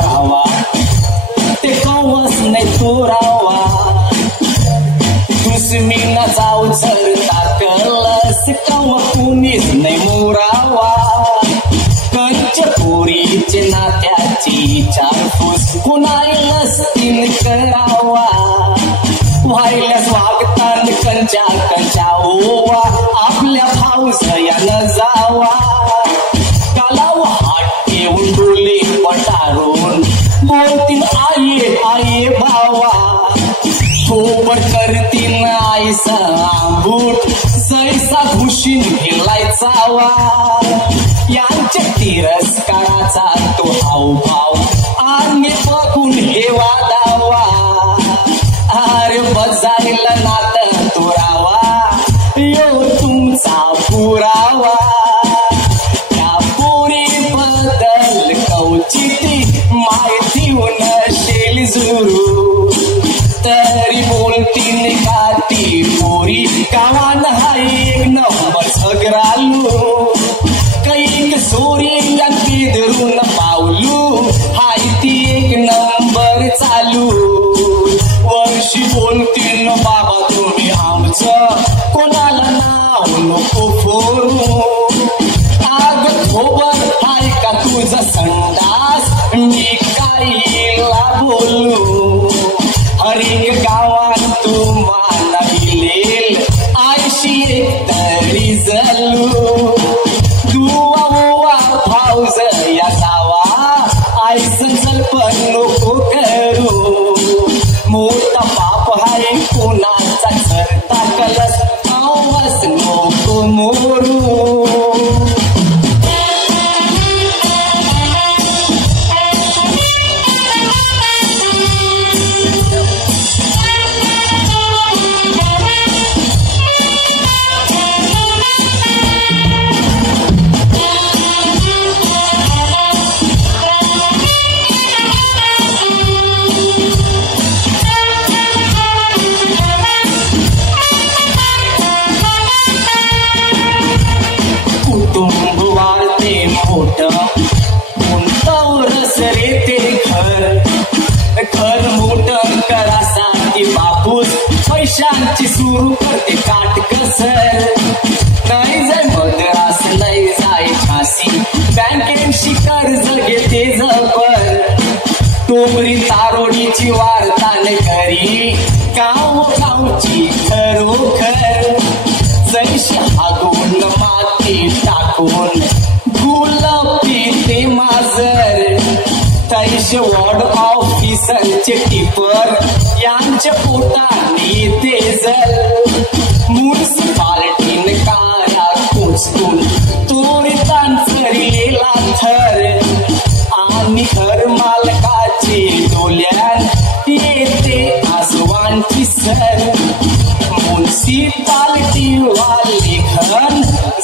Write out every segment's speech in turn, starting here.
पुरावा ते कवच नाही तोरावा दुश्मीना जाऊ जर टाकलस कव कुणीच नाही मोरावा पोरीचे नात्याची चारफूस कुणालाच तीन करावा व्हायल्यास वागतान कंच्या कंच्या ओवा आपल्या भाऊसयानं जावा कालाव हात ठेवून डोले पटारून बोलतील आये आये भावा सोबत करतील आईसा आंबूट सैसा घुशीन गेलाय चावा यांच्या तिरस्काराचा तो हावभाव आणि बघून हे वादावा अरे बजायला नातं तोरावा यो तुमचा पुरावा त्या पोरी बदल कवचिती माहिती नसेल जुरू तरी बोलतीन का ती पोरी गावान हा एक नंबर सगरालू कैक सोरी यांकी धरून पावलू हाय ती एक नंबर चालू वर्षी बोलतील बाबा तुम्ही आमचं कोणाला नाव नको फोरू आग खोबर हाय का तुझा संडास मी काहीला बोलू हरेक गावात तू मानविलेल आयशी एक तरी जलू या जावा आयसन सल्पन नको करू मोठा पाप हाय कोणाचा चरता कलस आवाज नको मोरू घर मोठं करासाठी बापूस पैशांची सुरू करते काट कसर नाही जाय मद्रास नाही जाय झाशी बँकेशी कर्ज घेते जबर टोमरी तारोडीची वार्तान घरी गाव गावची खरोखर जैशी हागून माती टाकून गुलाबी ते माजर तैसे वॉर्ड ऑफिसरचे टिपर यांच्या पोटाने ते जल म्युनिसिपालिटीने काया कोचकून तोडतान चरीला थर आणि घर मालकाचे डोल्यान येते आसवांची सर म्युनिसिपालिटी वाले घन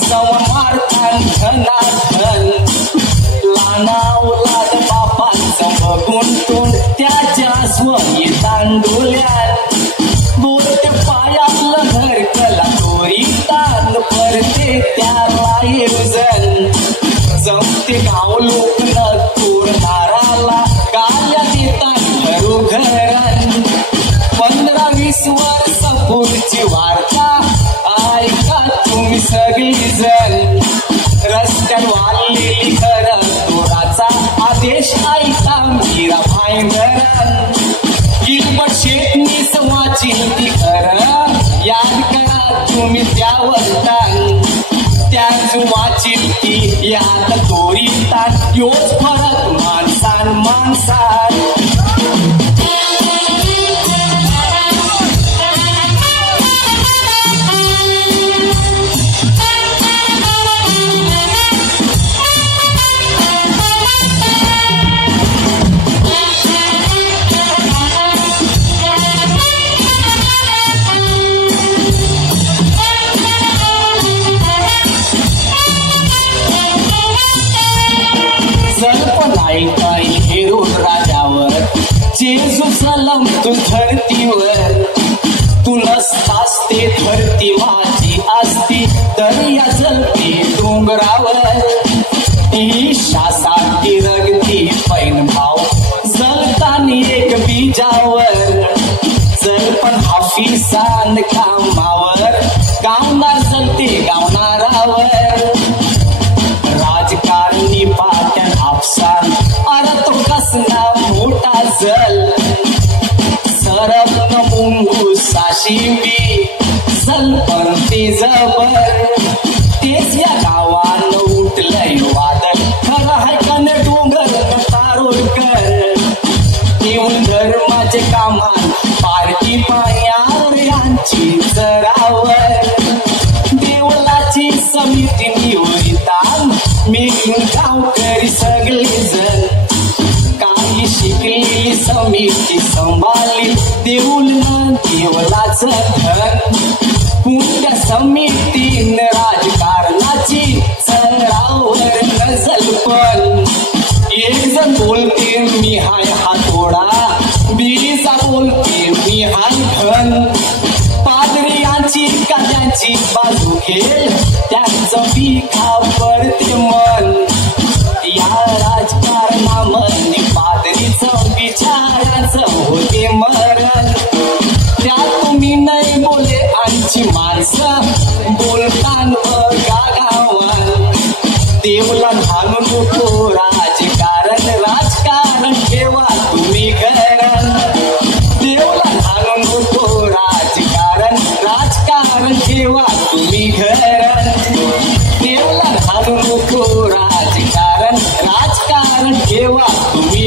समार्थन धनाधन लानावलाद बापांचं बघून तोंड त्याच्या स्वयं तांडुल्यात बोलते पायातलं घर कला तोरी तान परते त्याला येऊजन जमते गाव लोक न तोरणाराला गाल्या देतात घरोघरन 15-20 वर्ष पूर्वीची वार्ता ऐका तुम्ही सगळी जण रस्त्यात वाढलेली घर तोडाचा आदेश ऐका मीरा भाईंदरन गिलबट शेतनीस वाचील ती खरं याद करा तुम्ही त्यावर त्याच वाचील ती याद तोरीतात योच फरक माणसान माणसात स्टेजावर सरपण हाफिसान कामावर गावणार चलते गावणारावर राजकारणी पाट्यान आपसान अरे तो कसला मोठा जल सरपण मुंगूस साशिबी सरपण ते जबर तेच या गावान उठलंय वादळ खरं हाय कन डोंगर तारोडकर येऊन धर्माचे कामान पारखी पायावर यांची चरावर देवलाची समिती निवडितान मिळून गावकरी सगळे जण काही शिकलेली समिती संभाळली देऊळनं देवलाचं धन पुण्य समितीन राजकारणाची चरावर नजल पण एक जण बोलते मी हाय हातोडा बिरीचा बोलते मी हाय धन पादरी यांची का त्यांची बाजू घेल त्यांचं पिका पडते मन या राजकारणामध्ये पादरीचं विचाराचं होते मरण त्या तुम्ही नाही बोले आमची माणसं बोलतान बघा गावान देवला घालून नको राजकारण ठेवा तुम्ही घरण देवला घालून नको राजकारण ठेवा तुम्ही घरण देवला घालून नको राजकारण ठेवा तुम्ही